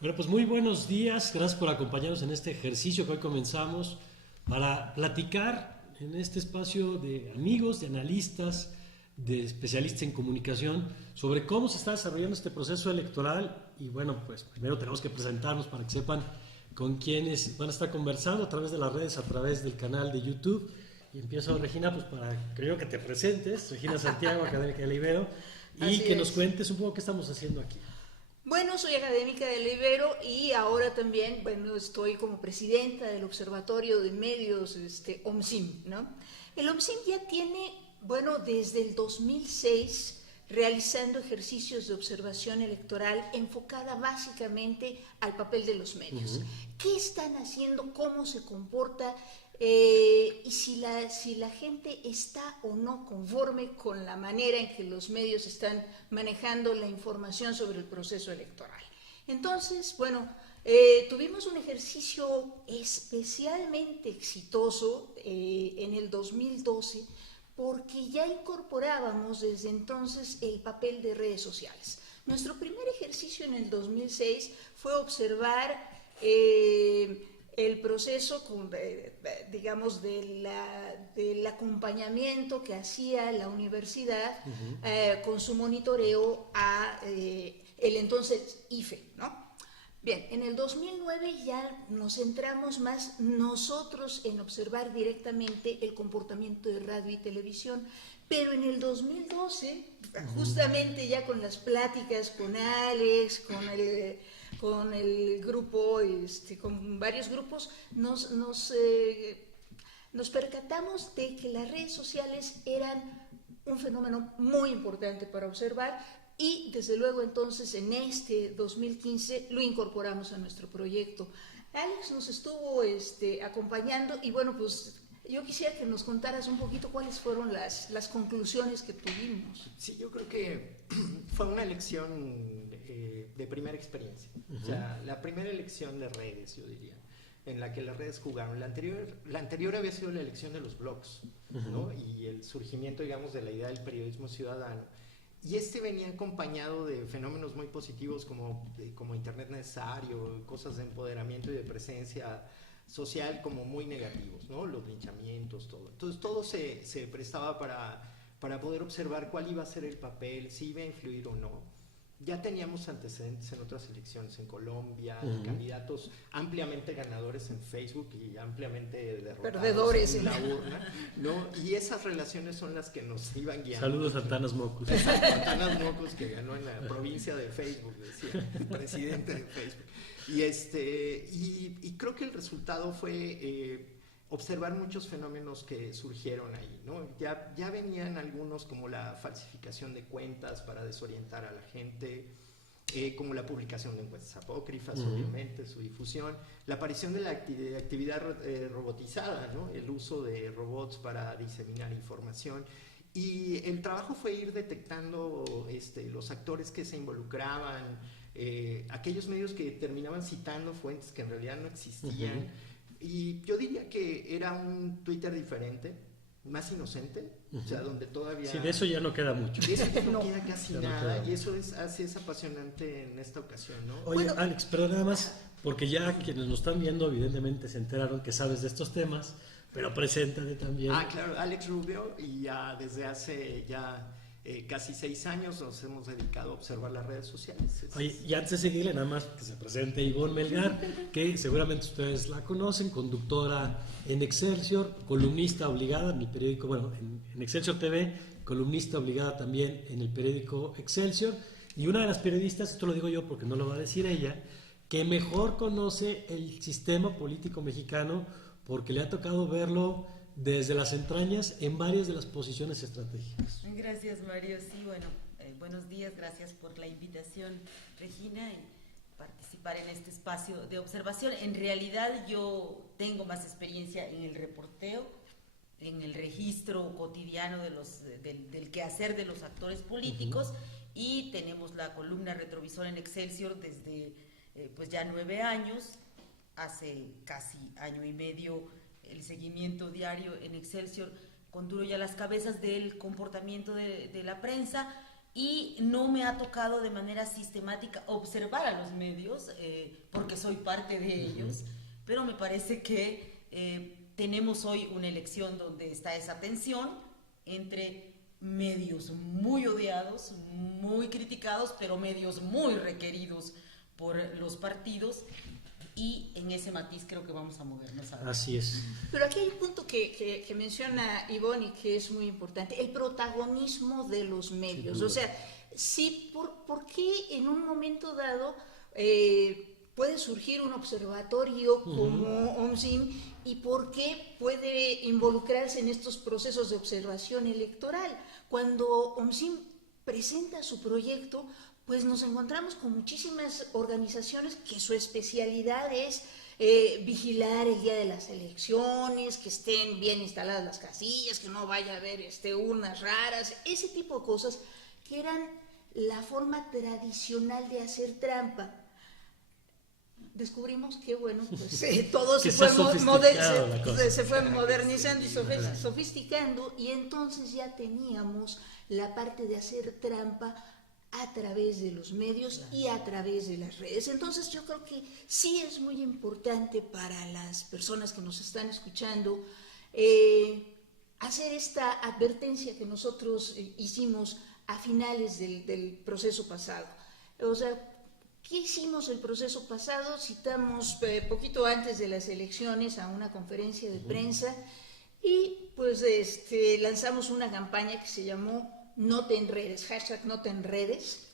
Bueno, pues muy buenos días, gracias por acompañarnos en este ejercicio que hoy comenzamos para platicar en este espacio de amigos, de analistas, de especialistas en comunicación sobre cómo se está desarrollando este proceso electoral y bueno, pues primero tenemos que presentarnos para que sepan con quiénes van a estar conversando a través de las redes, a través del canal de YouTube. Y empiezo, Regina, pues para creo que te presentes, Regina Santiago, académica del Ibero, y Así que nos es. cuentes un poco qué estamos haciendo aquí. Bueno, soy académica del Ibero y ahora también, bueno, estoy como presidenta del Observatorio de Medios, OMSIM, ¿no? El OMSIM ya tiene, bueno, desde el 2006 realizando ejercicios de observación electoral enfocada básicamente al papel de los medios. ¿Qué están haciendo? ¿Cómo se comporta? Y si la gente está o no conforme con la manera en que los medios están manejando la información sobre el proceso electoral. Entonces, bueno, tuvimos un ejercicio especialmente exitoso en el 2012 porque ya incorporábamos desde entonces el papel de redes sociales. Nuestro primer ejercicio en el 2006 fue observar el proceso, digamos, del acompañamiento que hacía la universidad con su monitoreo a el entonces IFE, ¿no? Bien, en el 2009 ya nos centramos más nosotros en observar directamente el comportamiento de radio y televisión, pero en el 2012, justamente ya con las pláticas con Alex, con el grupo, con varios grupos, nos percatamos de que las redes sociales eran un fenómeno muy importante para observar y desde luego entonces en este 2015 lo incorporamos a nuestro proyecto. Alex nos estuvo acompañando y bueno, pues yo quisiera que nos contaras un poquito cuáles fueron las conclusiones que tuvimos. Sí, yo creo que fue una elección de primera experiencia. O sea, la primera elección de redes, yo diría, en la que las redes jugaron. La anterior había sido la elección de los blogs, ¿no? Y el surgimiento, digamos, de la idea del periodismo ciudadano. Y venía acompañado de fenómenos muy positivos como Internet necesario, cosas de empoderamiento y de presencia social como muy negativos, ¿no? Los linchamientos, todo. Entonces todo se prestaba para poder observar cuál iba a ser el papel, si iba a influir o no. Ya teníamos antecedentes en otras elecciones en Colombia, candidatos ampliamente ganadores en Facebook y ampliamente derrotados Perdedores en la urna, ¿no? Y esas relaciones son las que nos iban guiando. Saludos a Tanas Mocus. Tanas Mocus, que ganó en la provincia de Facebook, decía el presidente de Facebook. Y creo que el resultado fue observar muchos fenómenos que surgieron ahí, ¿no? Ya venían algunos como la falsificación de cuentas para desorientar a la gente, como la publicación de encuestas apócrifas, obviamente, su difusión, la aparición de la actividad robotizada, ¿no? El uso de robots para diseminar información. Y el trabajo fue ir detectando los actores que se involucraban, aquellos medios que terminaban citando fuentes que en realidad no existían. Y yo diría que era un Twitter diferente, más inocente, o sea, donde todavía... Sí, de eso ya no queda mucho. De eso ya no queda casi Ya no nada, queda y eso así es apasionante en esta ocasión, ¿no? Oye, Bueno, Alex, pero nada más, porque ya quienes nos están viendo evidentemente se enteraron que sabes de estos temas, pero preséntate también. Claro, Alex Rubio, y ya desde hace casi 6 años nos hemos dedicado a observar las redes sociales. Oye, y antes de seguirle, nada más que se presente Ivonne Melgar, que seguramente ustedes la conocen, conductora en Excelsior, columnista obligada en el periódico, bueno, en Excelsior TV, columnista obligada también en el periódico Excelsior, y una de las periodistas, esto lo digo yo porque no lo va a decir ella, que mejor conoce el sistema político mexicano porque le ha tocado verlo desde las entrañas en varias de las posiciones estratégicas. Gracias, Mario. Sí, bueno, buenos días, gracias por la invitación, Regina, y participar en este espacio de observación. En realidad yo tengo más experiencia en el reporteo, en el registro cotidiano del quehacer de los actores políticos, y tenemos la columna retrovisor en Excelsior desde pues ya 9 años, hace casi año y medio el seguimiento diario en Excelsior contuvo ya las cabezas del comportamiento de la prensa, y no me ha tocado de manera sistemática observar a los medios, porque soy parte de ellos, pero me parece que tenemos hoy una elección donde está esa tensión entre medios muy odiados, muy criticados, pero medios muy requeridos por los partidos, y en ese matiz creo que vamos a movernos ahora. Así es. Pero aquí hay un punto que menciona Ivonne y que es muy importante, el protagonismo de los medios. O sea, sí, ¿por qué en un momento dado puede surgir un observatorio como OMSIM y por qué puede involucrarse en estos procesos de observación electoral? Cuando OMSIM presenta su proyecto, pues nos encontramos con muchísimas organizaciones que su especialidad es vigilar el día de las elecciones, que estén bien instaladas las casillas, que no vaya a haber urnas raras, ese tipo de cosas que eran la forma tradicional de hacer trampa. Descubrimos que, bueno, pues todo se fue modernizando y sofisticando, y entonces ya teníamos la parte de hacer trampa a través de los medios y a través de las redes. Entonces yo creo que sí es muy importante para las personas que nos están escuchando hacer esta advertencia que nosotros hicimos a finales del proceso pasado. O sea, ¿qué hicimos el proceso pasado? Citamos poquito antes de las elecciones a una conferencia de prensa y pues lanzamos una campaña que se llamó No te enredes, hashtag no te enredes,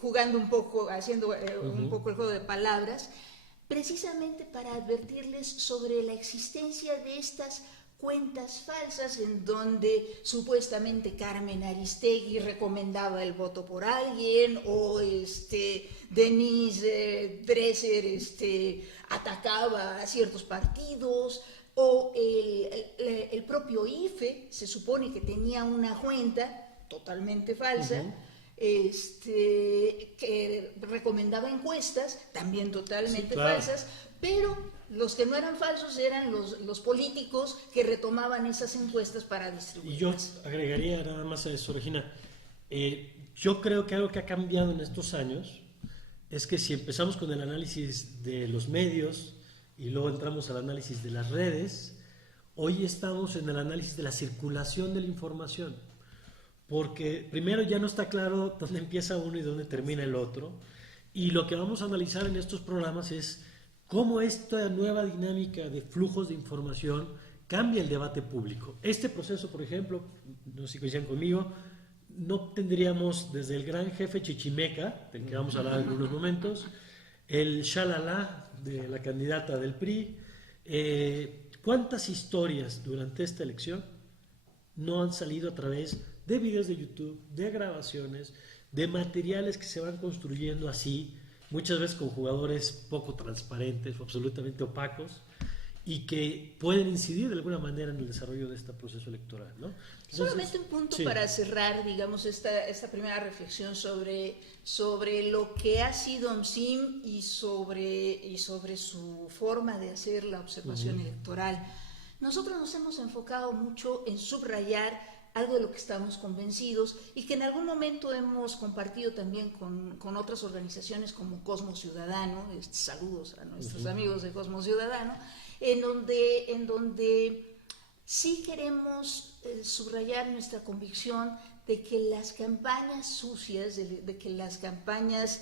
jugando un poco, haciendo un poco el juego de palabras, precisamente para advertirles sobre la existencia de estas cuentas falsas en donde supuestamente Carmen Aristegui recomendaba el voto por alguien, o Denise Dresser atacaba a ciertos partidos, o el propio IFE se supone que tenía una cuenta totalmente falsa, que recomendaba encuestas también totalmente falsas, pero los que no eran falsos eran los políticos que retomaban esas encuestas para distribuirlas. Y yo agregaría nada más a eso, Regina. Yo creo que algo que ha cambiado en estos años es que si empezamos con el análisis de los medios y luego entramos al análisis de las redes, hoy estamos en el análisis de la circulación de la información, porque primero ya no está claro dónde empieza uno y dónde termina el otro, y lo que vamos a analizar en estos programas es cómo esta nueva dinámica de flujos de información cambia el debate público. Este proceso, por ejemplo, no sé si coinciden conmigo, no tendríamos desde el gran jefe Chichimeca, del que vamos a hablar en unos momentos, el shalala de la candidata del PRI, ¿cuántas historias durante esta elección no han salido a través de videos de YouTube, de grabaciones, de materiales que se van construyendo así, muchas veces con jugadores poco transparentes o absolutamente opacos, y que pueden incidir de alguna manera en el desarrollo de este proceso electoral, ¿no? Entonces, solamente un punto para cerrar, digamos, esta primera reflexión sobre lo que ha sido OMSIM y sobre su forma de hacer la observación electoral. Nosotros nos hemos enfocado mucho en subrayar algo de lo que estamos convencidos y que en algún momento hemos compartido también con otras organizaciones como Cosmos Ciudadano. Saludos a nuestros amigos de Cosmos Ciudadano, en donde sí queremos subrayar nuestra convicción de que las campañas sucias, de que las campañas,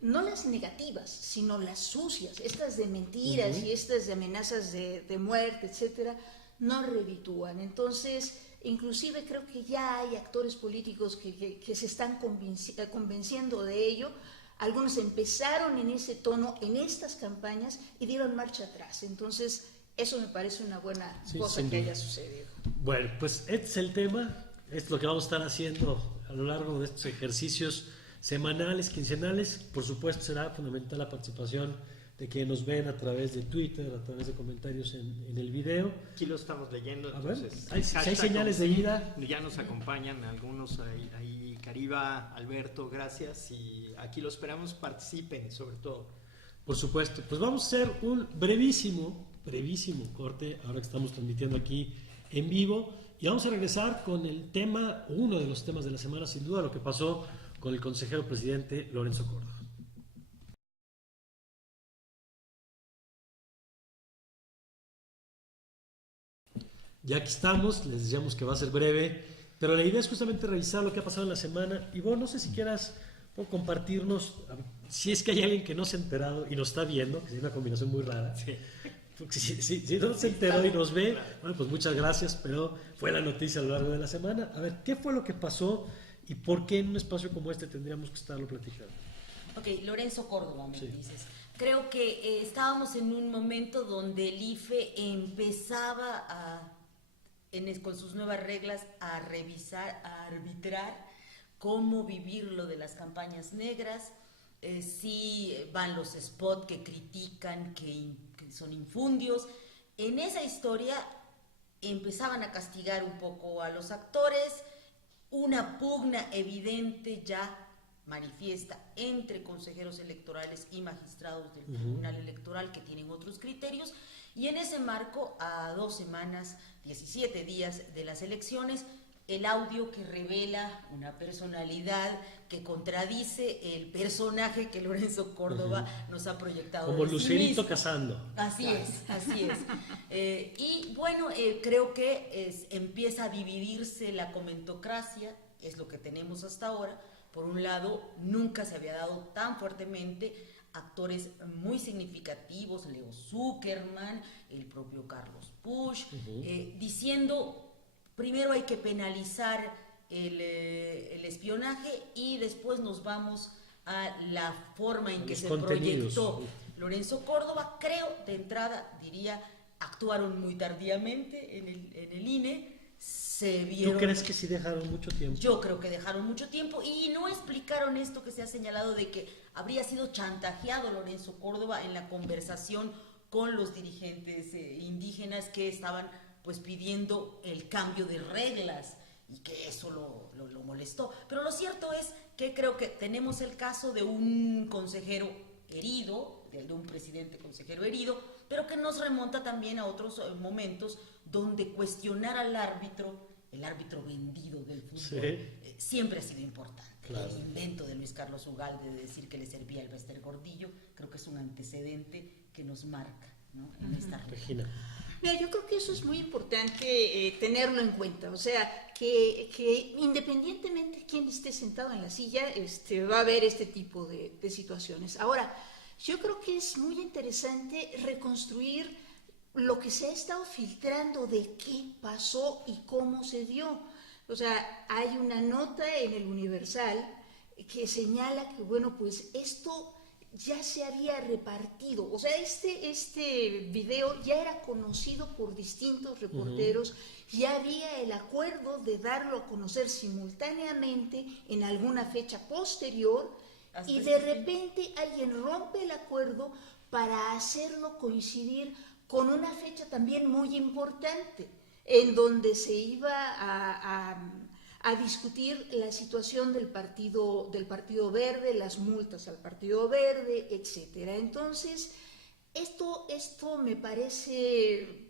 no las negativas, sino las sucias, estas de mentiras y estas de amenazas de muerte, etcétera, no reditúan. Entonces, inclusive creo que ya hay actores políticos que se están convenciendo de ello. Algunos empezaron en ese tono, en estas campañas, y dieron marcha atrás. Entonces, eso me parece una buena cosa que haya sucedido. Bueno, pues este es el tema, es lo que vamos a estar haciendo a lo largo de estos ejercicios semanales, quincenales. Por supuesto, será fundamental la participación de quienes nos ven a través de Twitter, a través de comentarios en el video. Aquí lo estamos leyendo. Entonces, si hay señales de vida. Ya nos acompañan algunos ahí, Cariba, Alberto, gracias, y aquí lo esperamos, participen sobre todo. Por supuesto, pues vamos a hacer un brevísimo corte, ahora que estamos transmitiendo aquí en vivo, Y vamos a regresar con el tema, uno de los temas de la semana, sin duda, lo que pasó con el consejero presidente Lorenzo Córdoba. Ya aquí estamos, les decíamos que va a ser breve, pero la idea es justamente revisar lo que ha pasado en la semana. Y vos, no sé si quieras compartirnos, si es que hay alguien que no se ha enterado y nos está viendo, que es una combinación muy rara. Sí. Porque si no se enteró y nos ve, bueno, pues muchas gracias, pero fue la noticia a lo largo de la semana. A ver, ¿qué fue lo que pasó y por qué en un espacio como este tendríamos que estarlo platicando? Ok, Lorenzo Córdoba, me Sí. dices. Creo que estábamos en un momento donde el IFE empezaba con sus nuevas reglas a revisar, a arbitrar cómo vivir lo de las campañas negras, si van los spots que critican, que son infundios. En esa historia empezaban a castigar un poco a los actores, una pugna evidente ya manifiesta entre consejeros electorales y magistrados del Tribunal Electoral que tienen otros criterios, y en ese marco, a 2 semanas, 17 días de las elecciones, el audio que revela una personalidad que contradice el personaje que Lorenzo Córdoba nos ha proyectado. Como de sí Lucerito mismo. cazando. Así es, así es. Y bueno, creo que empieza a dividirse la comentocracia, es lo que tenemos hasta ahora. Por un lado, nunca se había dado tan fuertemente actores muy significativos, Leo Zuckerman, el propio Carlos Puch, diciendo, primero hay que penalizar el espionaje y después nos vamos a la forma en que se proyectó Lorenzo Córdoba. Creo, de entrada, diría, actuaron muy tardíamente en el INE. ¿Tú crees que sí dejaron mucho tiempo? Yo creo que dejaron mucho tiempo y no explicaron esto que se ha señalado de que habría sido chantajeado Lorenzo Córdoba en la conversación con los dirigentes indígenas que estaban pues pidiendo el cambio de reglas y que eso lo molestó. Pero lo cierto es que creo que tenemos el caso de un consejero herido, de un presidente consejero herido, pero que nos remonta también a otros momentos donde cuestionar al árbitro, el árbitro vendido del fútbol, siempre ha sido importante. Claro. El invento de Luis Carlos Ugalde de decir que le servía el Bester Gordillo, creo que es un antecedente que nos marca, ¿no? En esta Regina. Mira, yo creo que eso es muy importante tenerlo en cuenta, o sea, que independientemente de quién esté sentado en la silla, va a haber este tipo de situaciones. Ahora, yo creo que es muy interesante reconstruir lo que se ha estado filtrando de qué pasó y cómo se dio. O sea, hay una nota en el Universal que señala que, bueno, pues esto ya se había repartido. O sea, este video ya era conocido por distintos reporteros, ya había el acuerdo de darlo a conocer simultáneamente en alguna fecha posterior, y de repente alguien rompe el acuerdo para hacerlo coincidir con una fecha también muy importante, en donde se iba a discutir la situación del Partido Verde, las multas al Partido Verde, etcétera. Entonces, esto me parece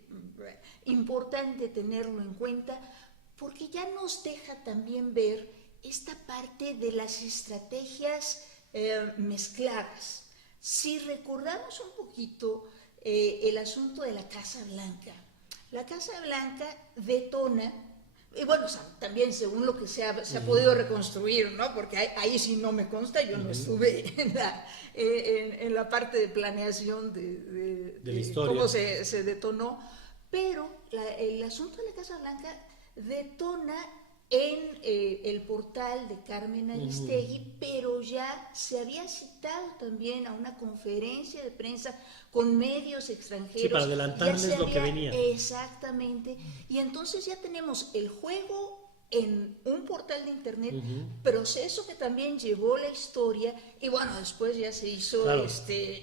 importante tenerlo en cuenta, porque ya nos deja también ver esta parte de las estrategias mezcladas. Si recordamos un poquito el asunto de la Casa Blanca, la Casa Blanca detona, y bueno, también según lo que se ha podido reconstruir, ¿no? Porque ahí sí no me consta, yo no estuve en la parte de planeación de la historia, cómo se detonó, pero el asunto de la Casa Blanca detona en el portal de Carmen Aristegui, pero ya se había citado también a una conferencia de prensa con medios extranjeros. Sí, para adelantarles lo que venía. Exactamente. Y entonces ya tenemos el juego en un portal de internet, proceso que también llevó la historia, y bueno, después ya se hizo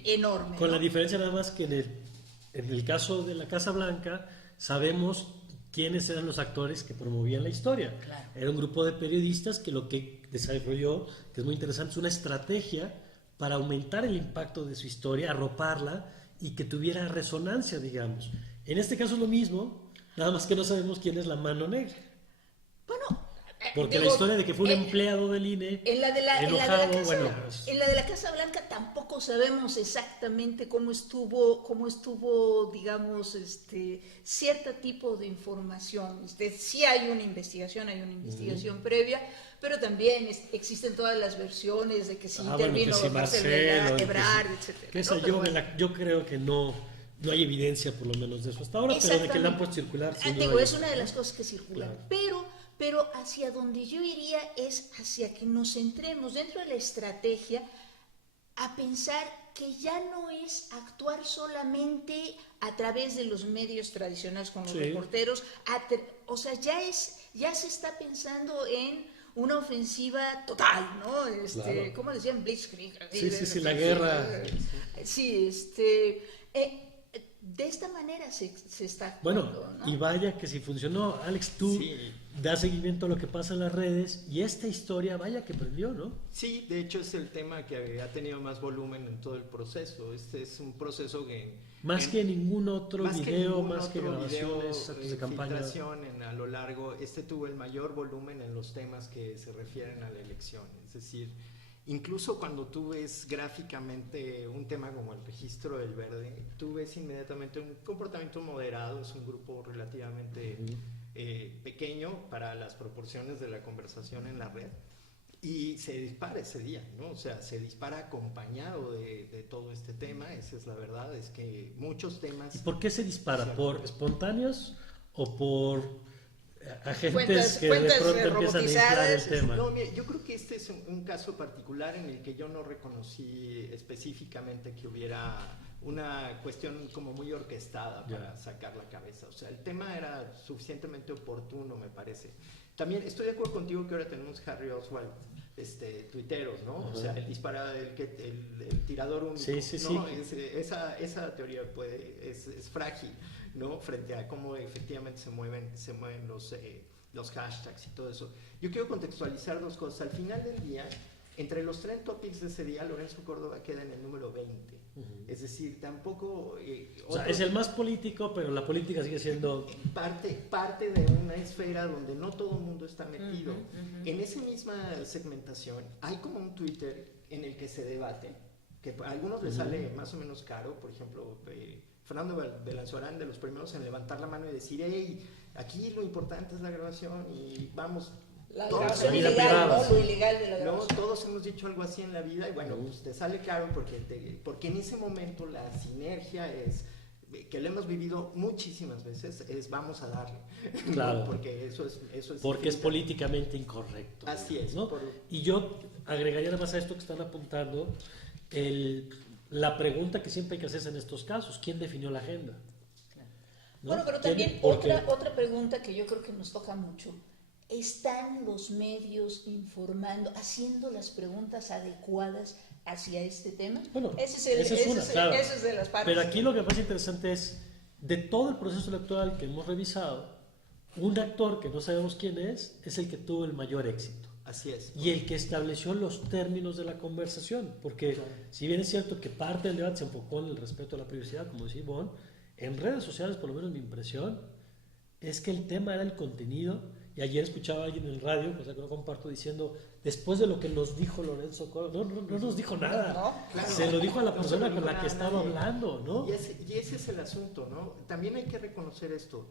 enorme. Con ¿no? la diferencia nada más que en el caso de la Casa Blanca, sabemos quiénes eran los actores que promovían la historia. Claro. Era un grupo de periodistas que lo que desarrolló, que es muy interesante, es una estrategia para aumentar el impacto de su historia, arroparla y que tuviera resonancia, digamos. En este caso es lo mismo, Nada más que no sabemos quién es la mano negra. Bueno, Porque digo, la historia de que fue un empleado del INE en la de la enojado, Casa, bueno, en la de la Casa Blanca tampoco sabemos exactamente cómo estuvo, digamos, cierto tipo de información. Sí hay una investigación previa, pero también existen todas las versiones de que si intervino que si Marcelo, Ebrard, etcétera. que ¿no? yo creo que no hay evidencia por lo menos de eso hasta ahora, pero de que la han puesto circular. Es una de las cosas que circulan, Claro. pero hacia donde yo iría es hacia que nos centremos dentro de la estrategia a pensar que ya no es actuar solamente a través de los medios tradicionales con los reporteros, o sea, ya se está pensando en una ofensiva total, ¿no? Claro. ¿Cómo decían? Blitzkrieg. Sí, la guerra. Sí, de esta manera se está actuando, Bueno, ¿no? y vaya que si funcionó. Alex, tú das seguimiento a lo que pasa en las redes y esta historia, vaya que prendió, ¿no? Sí, de hecho es el tema que ha tenido más volumen en todo el proceso. Este es un proceso que... Más que ningún otro video, ningún más que otro grabaciones, video, actos de campaña. filtración a lo largo, tuvo el mayor volumen en los temas que se refieren a la elección. Es decir, incluso cuando tú ves gráficamente un tema como el registro del verde, tú ves inmediatamente un comportamiento moderado, es un grupo relativamente pequeño para las proporciones de la conversación en la red, y se dispara ese día, ¿no? O sea, se dispara acompañado de todo este tema, esa es la verdad, es que muchos temas... ¿Y por qué se dispara? ¿Por espontáneos o por agentes que de pronto empiezan a inflar el tema? No, mira, yo creo que este es un caso particular en el que yo no reconocí específicamente que hubiera una cuestión como muy orquestada para sacar la cabeza. O sea, el tema era suficientemente oportuno, me parece. También estoy de acuerdo contigo que ahora tenemos Harry Oswald, tuiteros, ¿no? O sea, el tirador único, ¿no? Esa teoría es frágil, ¿no? Frente a cómo efectivamente se mueven los hashtags y todo eso. Yo quiero contextualizar dos cosas. Al final del día, entre los trend topics de ese día, Lorenzo Córdoba queda en el número 20. Es decir, tampoco... o sea, es el más político, pero la política sigue siendo... Parte de una esfera donde no todo el mundo está metido. En esa misma segmentación hay como un Twitter en el que se debate, que a algunos les sale más o menos caro. Por ejemplo, Fernando Belanzorán, de los primeros en levantar la mano y decir, hey, aquí lo importante es la grabación y vamos... La grabación ilegal, ¿no? Lo ilegal de la grabación. No, todos hemos dicho algo así en la vida y bueno, pues te sale caro porque en ese momento la sinergia es, que lo hemos vivido muchísimas veces, es vamos a darle. Claro. Porque eso es porque es políticamente incorrecto. Así es. ¿no? Y yo agregaría nada más a esto que están apuntando, la pregunta que siempre hay que hacerse en estos casos, ¿quién definió la agenda? ¿No? Bueno, pero también otra pregunta que yo creo que nos toca mucho. ¿Están los medios informando, haciendo las preguntas adecuadas hacia este tema? Bueno, esa es de las partes. Pero aquí lo que pasa interesante es, de todo el proceso electoral que hemos revisado, un actor que no sabemos quién es el que tuvo el mayor éxito. Así es. Y el que estableció los términos de la conversación. Porque si bien es cierto que parte del debate se enfocó en el respeto a la privacidad, como decía Ivonne, en redes sociales, por lo menos mi impresión, es que el tema era el contenido. Y ayer escuchaba a alguien en el radio, cosa que no comparto, diciendo, después de lo que nos dijo Lorenzo Córdoba, no nos dijo nada. No, claro, se lo dijo a la persona con la que estaba hablando, ¿no? Y ese es el asunto, ¿no? También hay que reconocer esto.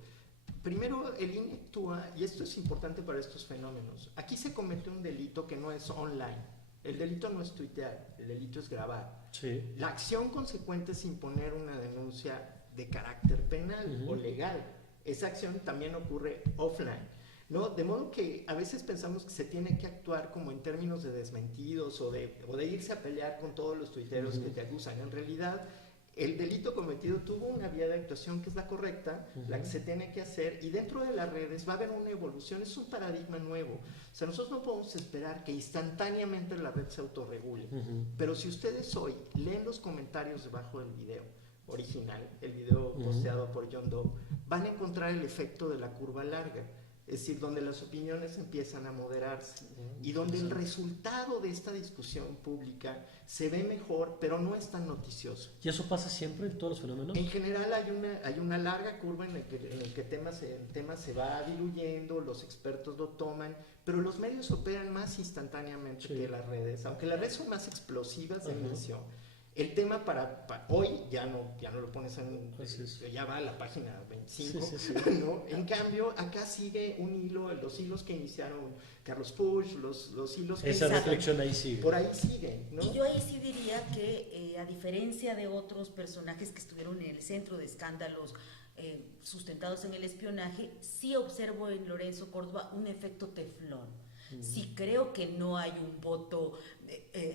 Primero, el INE actúa, y esto es importante para estos fenómenos. Aquí se comete un delito que no es online. El delito no es tuitear, el delito es grabar. Sí. La acción consecuente es imponer una denuncia de carácter penal o legal. Esa acción también ocurre offline. ¿No? De modo que a veces pensamos que se tiene que actuar como en términos de desmentidos o de irse a pelear con todos los tuiteros que te acusan. En realidad, el delito cometido tuvo una vía de actuación que es la correcta, la que se tiene que hacer, y dentro de las redes va a haber una evolución, es un paradigma nuevo. O sea, nosotros no podemos esperar que instantáneamente la red se autorregule, pero si ustedes hoy leen los comentarios debajo del video original, el video posteado por John Doe, van a encontrar el efecto de la curva larga. Es decir, donde las opiniones empiezan a moderarse y donde el resultado de esta discusión pública se ve mejor, pero no es tan noticioso. ¿Y eso pasa siempre en todos los fenómenos? En general hay una larga curva en el que el tema se va diluyendo, los expertos lo toman, pero los medios operan más instantáneamente que las redes, aunque las redes son más explosivas de inicio. El tema para hoy ya no lo pones ya va a la página 25, ¿no? En cambio, acá sigue un hilo, los hilos que iniciaron Carlos Puig, los hilos que... Esa reflexión ahí sigue. Por ahí siguen, ¿no? Y yo ahí sí diría que, a diferencia de otros personajes que estuvieron en el centro de escándalos sustentados en el espionaje, sí observo en Lorenzo Córdoba un efecto teflón. Sí creo que no hay un voto,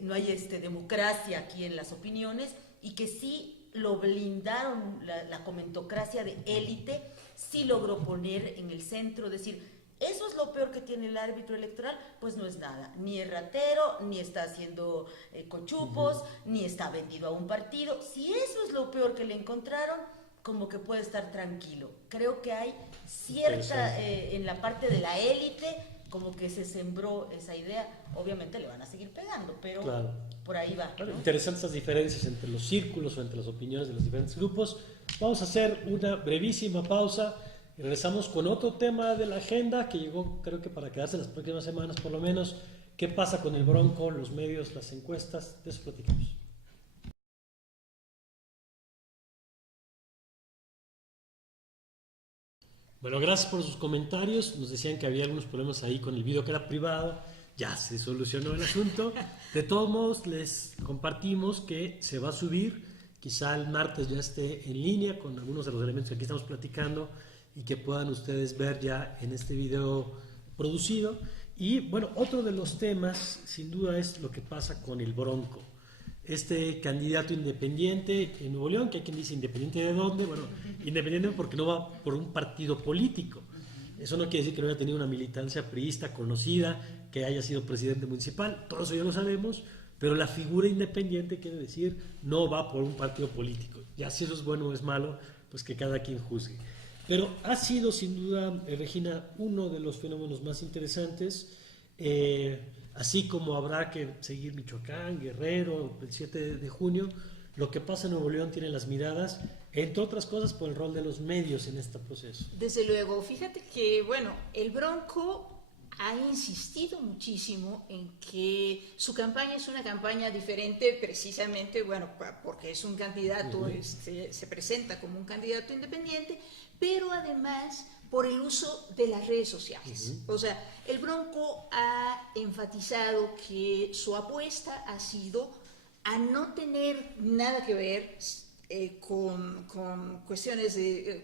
no hay democracia aquí en las opiniones, y que sí lo blindaron, la comentocracia de élite, sí logró poner en el centro, decir, eso es lo peor que tiene el árbitro electoral, pues no es nada, ni es ratero, ni está haciendo cochupos, ni está vendido a un partido. Si eso es lo peor que le encontraron, como que puede estar tranquilo. Creo que hay cierta, en la parte de la élite, como que se sembró esa idea. Obviamente le van a seguir pegando, pero claro, por ahí va, ¿no? Interesantes las diferencias entre los círculos o entre las opiniones de los diferentes grupos. Vamos a hacer una brevísima pausa y regresamos con otro tema de la agenda que llegó, creo que para quedarse las próximas semanas por lo menos. ¿Qué pasa con el Bronco, los medios, las encuestas? De eso platicamos. Bueno, gracias por sus comentarios. Nos decían que había algunos problemas ahí con el video que era privado. Ya se solucionó el asunto. De todos modos, les compartimos que se va a subir. Quizá el martes ya esté en línea con algunos de los elementos que aquí estamos platicando y que puedan ustedes ver ya en este video producido. Y bueno, otro de los temas, sin duda, es lo que pasa con el Bronco. Este candidato independiente en Nuevo León, que hay quien dice independiente de dónde, bueno, independiente porque no va por un partido político. Eso no quiere decir que no haya tenido una militancia priista conocida, que haya sido presidente municipal, todo eso ya lo sabemos, pero la figura independiente quiere decir no va por un partido político. Ya si eso es bueno o es malo, pues que cada quien juzgue. Pero ha sido sin duda, Regina, uno de los fenómenos más interesantes. Así como habrá que seguir Michoacán, Guerrero, el 7 de junio, lo que pasa en Nuevo León tiene las miradas, entre otras cosas por el rol de los medios en este proceso. Desde luego, fíjate que, bueno, el Bronco ha insistido muchísimo en que su campaña es una campaña diferente precisamente, bueno, porque es un candidato, se presenta como un candidato independiente, pero además por el uso de las redes sociales. O sea, el Bronco ha enfatizado que su apuesta ha sido a no tener nada que ver con cuestiones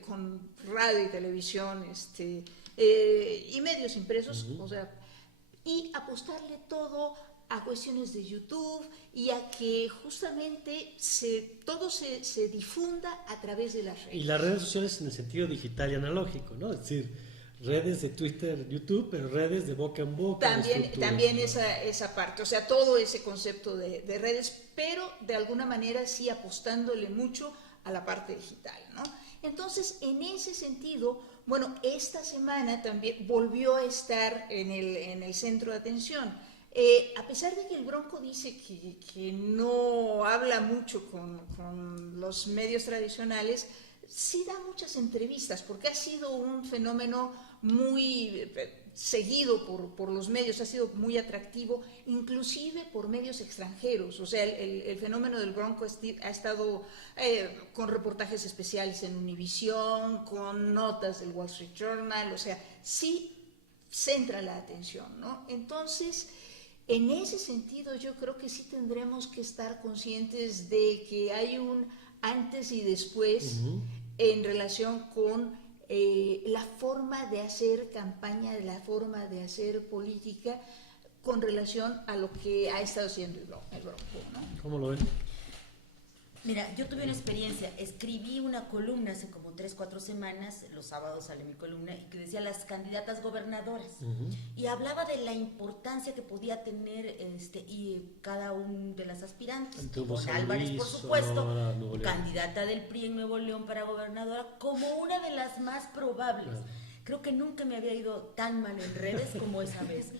con radio y televisión y medios impresos, o sea, y apostarle todo a cuestiones de YouTube y a que justamente todo se difunda a través de las redes. Y las redes sociales en el sentido digital y analógico, ¿no? Es decir, redes de Twitter, YouTube, pero redes de boca en boca. También esa parte, o sea, todo ese concepto de redes, pero de alguna manera sí apostándole mucho a la parte digital, ¿no? Entonces, en ese sentido, bueno, esta semana también volvió a estar en el centro de atención. A pesar de que el Bronco dice que no habla mucho con los medios tradicionales, sí da muchas entrevistas, porque ha sido un fenómeno muy seguido por los medios, ha sido muy atractivo, inclusive por medios extranjeros. O sea, el fenómeno del Bronco ha estado con reportajes especiales en Univisión, con notas del Wall Street Journal, o sea, sí centra la atención, ¿no? Entonces, en ese sentido, yo creo que sí tendremos que estar conscientes de que hay un antes y después en relación con la forma de hacer campaña, la forma de hacer política con relación a lo que ha estado haciendo el Bronco, ¿no? ¿Cómo lo ven? Mira, yo tuve una experiencia, escribí una columna hace como 3-4 semanas, los sábados sale mi columna, y que decía las candidatas gobernadoras, y hablaba de la importancia que podía tener y cada una de las aspirantes, con Álvarez, por supuesto, Sonora, candidata del PRI en Nuevo León para gobernadora, como una de las más probables. creo que nunca me había ido tan mal en redes como esa vez.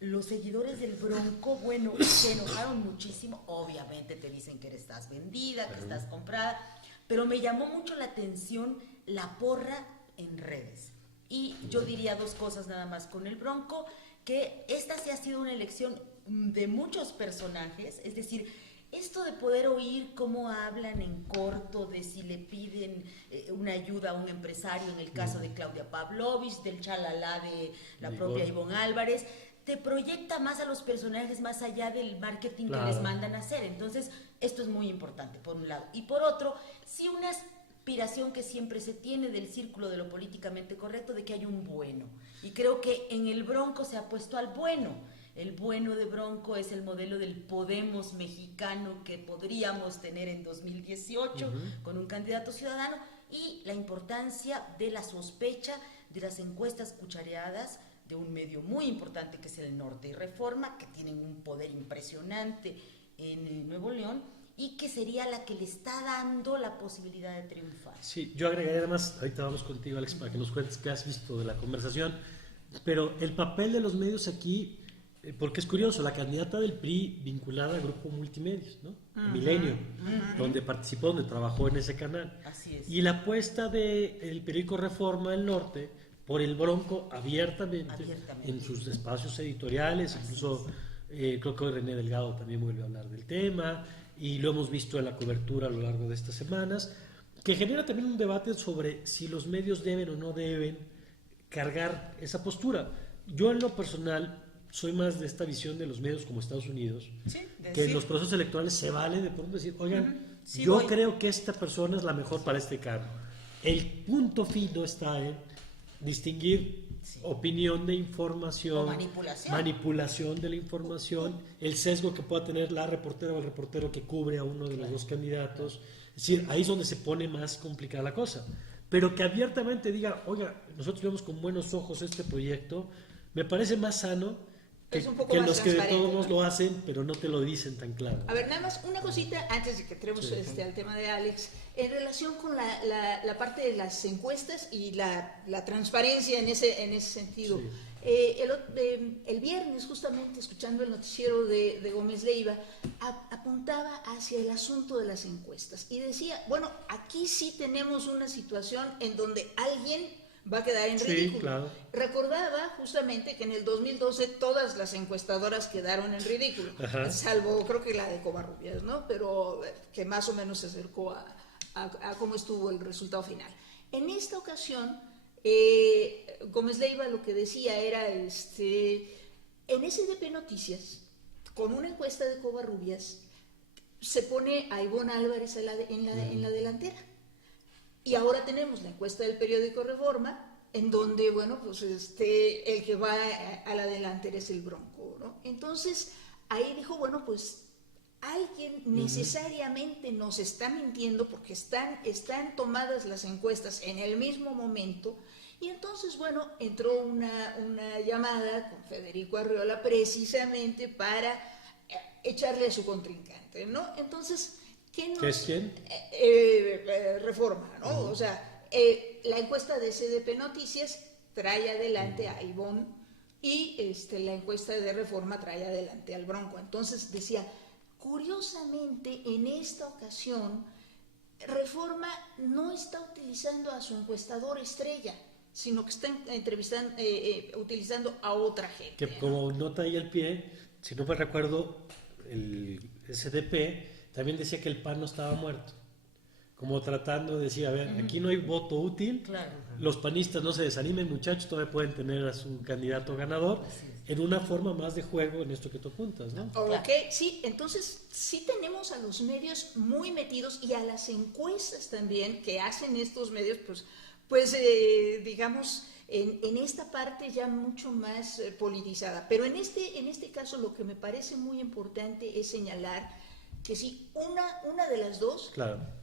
Los seguidores del Bronco, bueno, se enojaron muchísimo. Obviamente te dicen que estás vendida, que estás comprada, pero me llamó mucho la atención la porra en redes. Y yo diría dos cosas nada más con el Bronco, que esta sí ha sido una elección de muchos personajes, es decir, esto de poder oír cómo hablan en corto, de si le piden una ayuda a un empresario, en el caso de Claudia Pavlovich, del chalalá de la propia Ivonne Álvarez, te proyecta más a los personajes más allá del marketing que les mandan a hacer. Entonces, esto es muy importante, por un lado. Y por otro, sí una aspiración que siempre se tiene del círculo de lo políticamente correcto, de que hay un bueno. Y creo que en el Bronco se ha puesto al bueno. El bueno de Bronco es el modelo del Podemos mexicano que podríamos tener en 2018 con un candidato ciudadano, y la importancia de la sospecha de las encuestas cuchareadas de un medio muy importante que es el Norte y Reforma, que tienen un poder impresionante en Nuevo León y que sería la que le está dando la posibilidad de triunfar. Sí, yo agregaría además, ahorita vamos contigo, Alex, para que nos cuentes qué has visto de la conversación, pero el papel de los medios aquí, porque es curioso, la candidata del PRI vinculada al grupo Multimedios, ¿no? Milenio, donde participó, donde trabajó en ese canal. Así es. Y la apuesta del periódico Reforma del Norte por el Bronco abiertamente. En sus espacios editoriales, incluso creo que hoy René Delgado también vuelve a hablar del tema, y lo hemos visto en la cobertura a lo largo de estas semanas, que genera también un debate sobre si los medios deben o no deben cargar esa postura. Yo en lo personal soy más de esta visión de los medios como Estados Unidos, que en los procesos electorales se vale de pronto decir, oigan, yo creo que esta persona es la mejor para este cargo. El punto fino está en distinguir opinión de información, o manipulación de la información, el sesgo que pueda tener la reportera o el reportero que cubre a uno de los dos candidatos. Es decir, ahí es donde se pone más complicada la cosa. Pero que abiertamente diga, oiga, nosotros vemos con buenos ojos este proyecto, me parece más sano que los que de todos modos lo hacen, pero no te lo dicen tan claro. A ver, nada más una cosita antes de que entremos al tema de Alex, en relación con la parte de las encuestas y la transparencia en ese sentido. Sí. El viernes, justamente escuchando el noticiero de Gómez Leiva, apuntaba hacia el asunto de las encuestas y decía, bueno, aquí sí tenemos una situación en donde alguien va a quedar en ridículo. Sí, claro. Recordaba justamente que en el 2012 todas las encuestadoras quedaron en ridículo, salvo creo que la de Covarrubias, ¿no? Pero que más o menos se acercó a cómo estuvo el resultado final. En esta ocasión, Gómez Leiva lo que decía era, en SDP Noticias, con una encuesta de Covarrubias, se pone a Ivonne Álvarez en la delantera. Y ahora tenemos la encuesta del periódico Reforma, en donde, bueno, pues el que va a la delantera es el Bronco, ¿no? Entonces, ahí dijo, bueno, pues alguien necesariamente nos está mintiendo porque están tomadas las encuestas en el mismo momento. Y entonces, bueno, entró una llamada con Federico Arriola precisamente para echarle a su contrincante, ¿no? Entonces, ¿qué es quién? Reforma, ¿no? O sea, la encuesta de SDP Noticias trae adelante a Ivonne y la encuesta de Reforma trae adelante al Bronco. Entonces decía, curiosamente, en esta ocasión, Reforma no está utilizando a su encuestador estrella, sino que está utilizando a otra gente. Que como nota ahí al pie, si no me recuerdo, el SDP también decía que el PAN no estaba muerto, como tratando de decir, a ver, aquí no hay voto útil, los panistas no se desanimen, muchachos, todavía pueden tener a su candidato ganador, en una forma más de juego en esto que tú apuntas, ¿no? Ok, sí, entonces sí tenemos a los medios muy metidos y a las encuestas también que hacen estos medios, pues digamos, en esta parte ya mucho más politizada. Pero en este caso lo que me parece muy importante es señalar que si una de las dos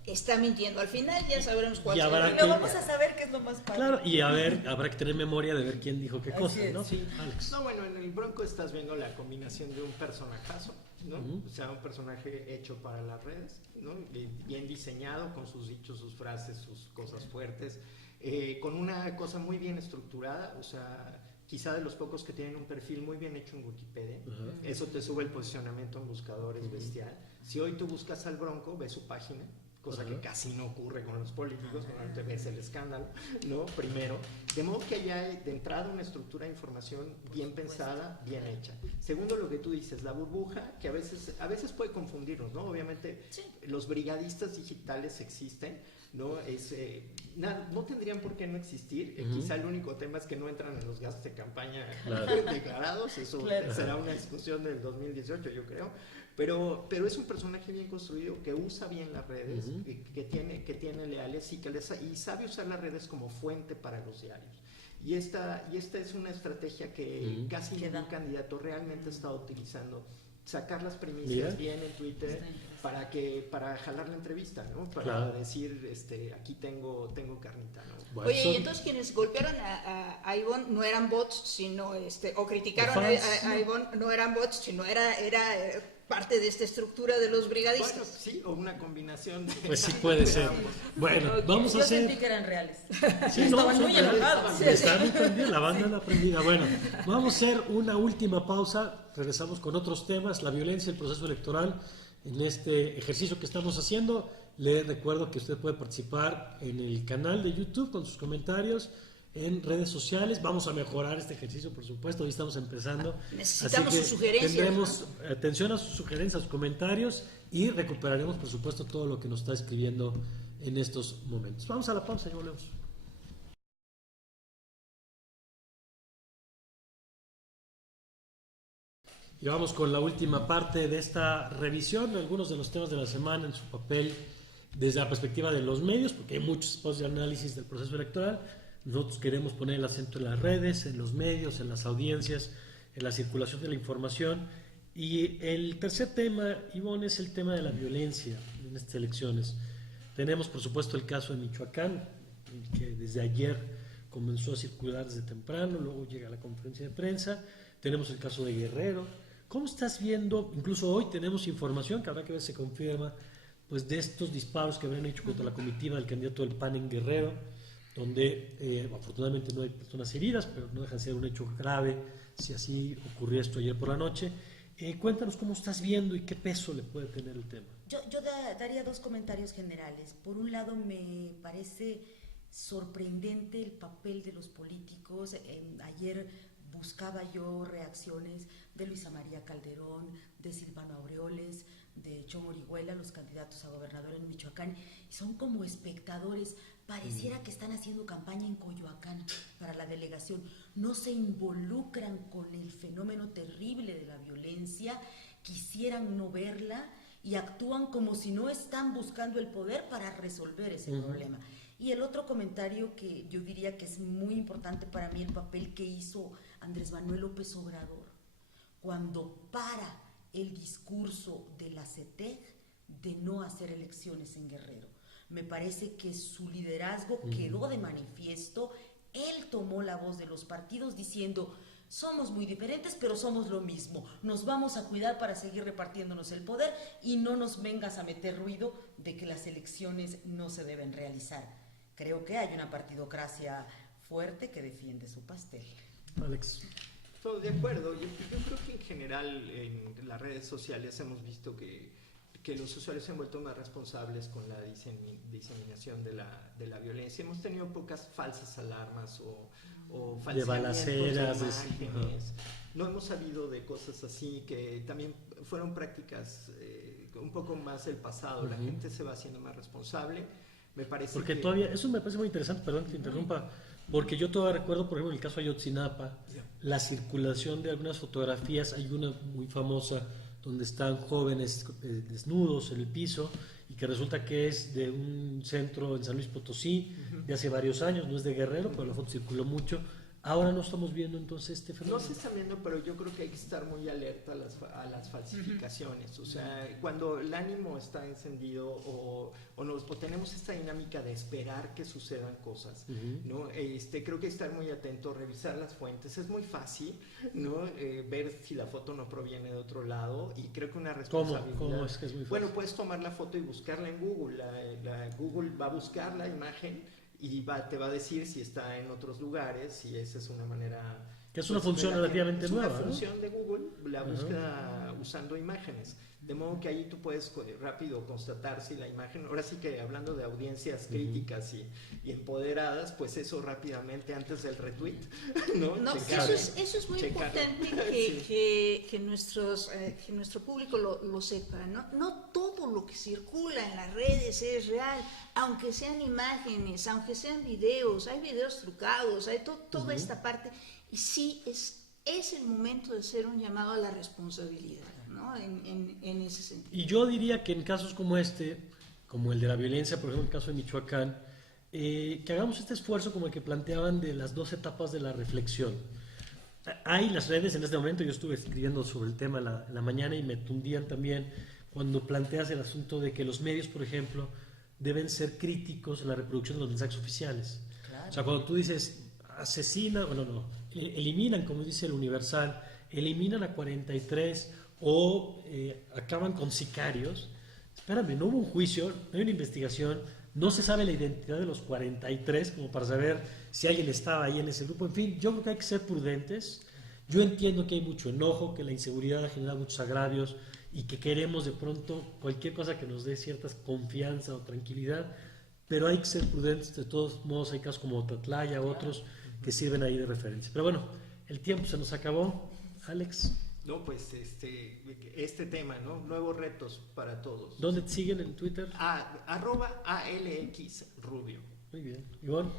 está mintiendo. Al final ya sabremos cuál es. Y lo vamos a saber qué es lo más padre. Claro, y habrá que tener memoria de ver quién dijo qué cosa, ¿no? Sí, Alex. No, bueno, en el Bronco estás viendo la combinación de un personajazo, ¿no? O sea, un personaje hecho para las redes, ¿no? Bien diseñado, con sus dichos, sus frases, sus cosas fuertes. con una cosa muy bien estructurada, o sea, quizá de los pocos que tienen un perfil muy bien hecho en Wikipedia. Eso te sube el posicionamiento en buscadores bestial. Si hoy tú buscas al Bronco, ves su página, cosa que casi no ocurre con los políticos, normalmente ves el escándalo, ¿no? Primero, de modo que haya de entrada una estructura de información bien pensada, bien hecha. Segundo, lo que tú dices, la burbuja, que a veces puede confundirnos, ¿no? Obviamente, los brigadistas digitales existen, ¿no? No tendrían por qué no existir. Quizá el único tema es que no entran en los gastos de campaña declarados. Eso será una discusión del 2018, yo creo. Pero es un personaje bien construido, que usa bien las redes, que tiene leales y sabe usar las redes como fuente para los diarios. Y esta es una estrategia que casi ningún candidato realmente está utilizando. Sacar las primicias bien en Twitter para jalar la entrevista, ¿no? Para decir, aquí tengo carnita, ¿no? Bueno, oye, y entonces quienes golpearon a Ivonne no eran bots, sino, o criticaron a Ivonne, no eran bots, sino era parte de esta estructura de los brigadistas. Bueno, sí, o una combinación de... Pues sí puede ser. Bueno, vamos a hacer... Yo sentí que eran reales. Sí, estaban muy enojados. Estaban prendidos, la banda anda prendida. Bueno, vamos a hacer una última pausa. Regresamos con otros temas, la violencia, el proceso electoral. En este ejercicio que estamos haciendo, le recuerdo que usted puede participar en el canal de YouTube con sus comentarios, en redes sociales. Vamos a mejorar este ejercicio, por supuesto. Hoy estamos empezando. Necesitamos sus sugerencias. Tendremos atención a sus sugerencias, a sus comentarios, y recuperaremos, por supuesto, todo lo que nos está escribiendo en estos momentos. Vamos a la pausa y volvemos. Y vamos con la última parte de esta revisión, algunos de los temas de la semana en su papel desde la perspectiva de los medios, porque hay muchos espacios de análisis del proceso electoral. Nosotros queremos poner el acento en las redes, en los medios, en las audiencias, en la circulación de la información. Y el tercer tema, Ivonne, es el tema de la violencia en estas elecciones. Tenemos, por supuesto, el caso de Michoacán, que desde ayer comenzó a circular desde temprano, luego llega a la conferencia de prensa. Tenemos el caso de Guerrero. ¿Cómo estás viendo? Incluso hoy tenemos información que habrá que ver si se confirma, pues, de estos disparos que habrían hecho contra la comitiva del candidato del PAN en Guerrero, donde afortunadamente no hay personas heridas, pero no deja de ser un hecho grave si así ocurrió esto ayer por la noche. Cuéntanos cómo estás viendo y qué peso le puede tener el tema. Yo daría dos comentarios generales. Por un lado, me parece sorprendente el papel de los políticos. Ayer buscaba yo reacciones de Luisa María Calderón, de Silvano Aureoles, de Chon Orihuela, los candidatos a gobernador en Michoacán, y son como espectadores. Pareciera que están haciendo campaña en Coyoacán para la delegación. No se involucran con el fenómeno terrible de la violencia, quisieran no verla y actúan como si no están buscando el poder para resolver ese problema. Y el otro comentario que yo diría que es muy importante para mí, el papel que hizo Andrés Manuel López Obrador cuando para el discurso de la CETEG de no hacer elecciones en Guerrero. Me parece que su liderazgo quedó de manifiesto. Él tomó la voz de los partidos diciendo: somos muy diferentes, pero somos lo mismo. Nos vamos a cuidar para seguir repartiéndonos el poder y no nos vengas a meter ruido de que las elecciones no se deben realizar. Creo que hay una partidocracia fuerte que defiende su pastel. Alex. Todo de acuerdo. Yo creo que en general en las redes sociales hemos visto que los usuarios se han vuelto más responsables con la diseminación de la violencia. Hemos tenido pocas falsas alarmas o falseamientos de balaceras, de imágenes. No hemos sabido de cosas así que también fueron prácticas un poco más del pasado. La gente se va haciendo más responsable. Me parece porque todavía, eso me parece muy interesante, perdón que te interrumpa, porque yo todavía recuerdo, por ejemplo, en el caso de Ayotzinapa, la circulación de algunas fotografías. Hay una muy famosa donde están jóvenes desnudos en el piso y que resulta que es de un centro en San Luis Potosí de hace varios años, no es de Guerrero, pero la foto circuló mucho. Ahora no estamos viendo entonces este fenómeno. No se está viendo, pero yo creo que hay que estar muy alerta a las falsificaciones. O sea, cuando el ánimo está encendido o tenemos esta dinámica de esperar que sucedan cosas, ¿no? Creo que estar muy atento, revisar las fuentes. Es muy fácil, ¿no? Ver si la foto no proviene de otro lado, y creo que una responsabilidad. ¿Cómo es que es muy fácil? Bueno, puedes tomar la foto y buscarla en Google. Google va a buscar la imagen te va a decir si está en otros lugares, y esa es una manera... Que es una función relativamente nueva, Es una ¿no? función de Google, la búsqueda usando imágenes. De modo que ahí tú puedes rápido constatar si la imagen, ahora sí que hablando de audiencias críticas y empoderadas, pues eso rápidamente antes del retweet, ¿no? No, Checar, eso es muy checarlo. importante Sí. que nuestro público lo sepa, ¿no? No todo lo que circula en las redes es real, aunque sean imágenes, aunque sean videos, hay videos trucados, hay toda esta parte, y sí es el momento de hacer un llamado a la responsabilidad, ¿no? En ese sentido. Y yo diría que en casos como este, como el de la violencia, por ejemplo, el caso de Michoacán, que hagamos este esfuerzo como el que planteaban de las 2 etapas de la reflexión. Hay las redes en este momento, yo estuve escribiendo sobre el tema la mañana y me tundían también cuando planteas el asunto de que los medios, por ejemplo, deben ser críticos en la reproducción de los mensajes oficiales. Claro. O sea, cuando tú dices asesina, bueno, no, eliminan, como dice el Universal, eliminan a 43 o acaban con sicarios. Espérame, no hubo un juicio, no hay una investigación, no se sabe la identidad de los 43 como para saber si alguien estaba ahí en ese grupo. En fin, yo creo que hay que ser prudentes. Yo entiendo que hay mucho enojo, que la inseguridad ha generado muchos agravios y que queremos de pronto cualquier cosa que nos dé cierta confianza o tranquilidad, pero hay que ser prudentes. De todos modos, hay casos como Tatlaya, otros que sirven ahí de referencia. Pero bueno, el tiempo se nos acabó. Alex, No, pues este tema, ¿no? Nuevos retos para todos. ¿dónde te siguen en Twitter? @ALXRubio. Muy bien. Ivonne.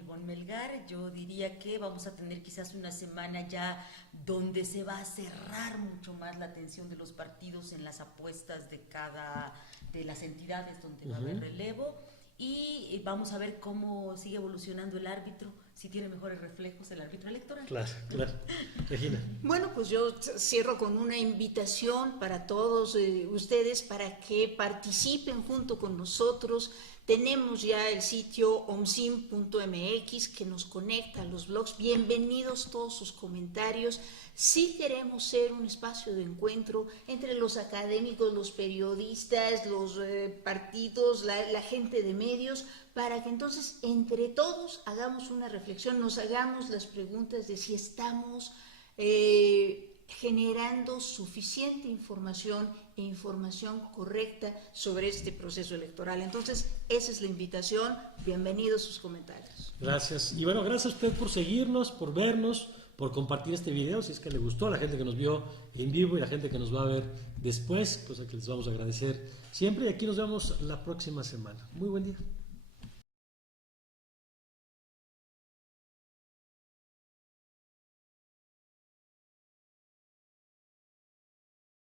@Ivonne Melgar. Yo diría que vamos a tener quizás una semana ya donde se va a cerrar mucho más la atención de los partidos en las apuestas de las entidades donde va a haber relevo, y vamos a ver cómo sigue evolucionando el árbitro, si tiene mejores reflejos el árbitro electoral. Claro, claro. Regina. Bueno, pues yo cierro con una invitación para todos ustedes para que participen junto con nosotros. Tenemos ya el sitio omsim.mx que nos conecta a los blogs. Bienvenidos todos sus comentarios. Sí queremos ser un espacio de encuentro entre los académicos, los periodistas, los partidos, la gente de medios, para que entonces entre todos hagamos una reflexión, nos hagamos las preguntas de si estamos generando suficiente información e información correcta sobre este proceso electoral. Entonces, esa es la invitación. Bienvenidos sus comentarios. Gracias. Y bueno, gracias a usted por seguirnos, por vernos, por compartir este video, si es que le gustó, a la gente que nos vio en vivo y la gente que nos va a ver después, cosa que les vamos a agradecer siempre. Y aquí nos vemos la próxima semana. Muy buen día.